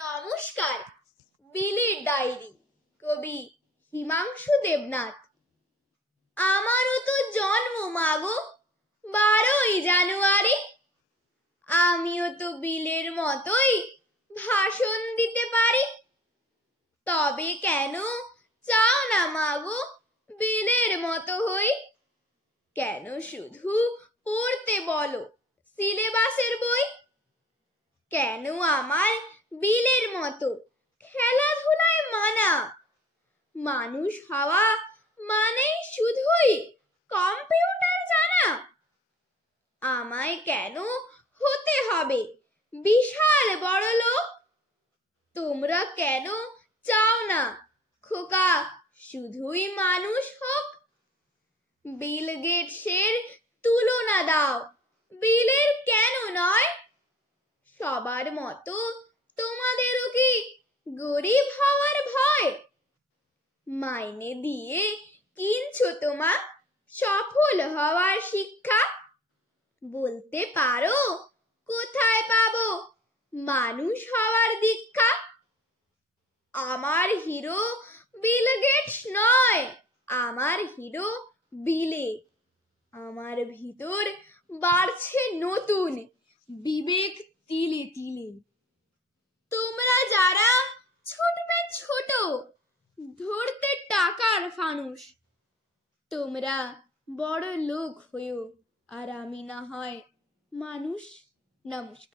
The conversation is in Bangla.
নমস্কার। বিলের ডায়েরি, কবি হিমাংশু দেবনাথ। আমারও তো জন্ম মাগো 12ই জানুয়ারি। আমিও তো বিলের মতোই ভাষণ দিতে পারি। তবে কেন চাও না মাগো বিলের মতো হই? কেন শুধু পড়তে বলো সিলেবাসের বই? কেন আমার বিলের মতো খেলাধুলায় মানা? মানুষ হওয়া মানেই শুধুই কম্পিউটার জানা? আমায় কেন হতে হবে বিশাল বড় লোক? তোমরা কেন চাও না খোকা শুধুই মানুষ হোক? বিল গেটসের তুলনা দাও বিলের কেন নয়? সবার মতো তোমাদেরও কি গরিব হওয়ার ভয়? মাইনে দিয়ে কিনছো তোমা সফল হওয়ার শিক্ষা? বলতে পারো কোথায় পাবো মানুষ হওয়ার দীক্ষা? আমার হিরো বিল গেটস নয়, আমার হিরো বিলে। আমার ভিতর বাড়ছে নতুন বিবেক তিলে তিলে। তোমরা যারা ছুটবে ছোট ধরতে টাকার ফানুস, তোমরা বড় লোক হয়েও আর আমি না হয় মানুষ। নমস্কার।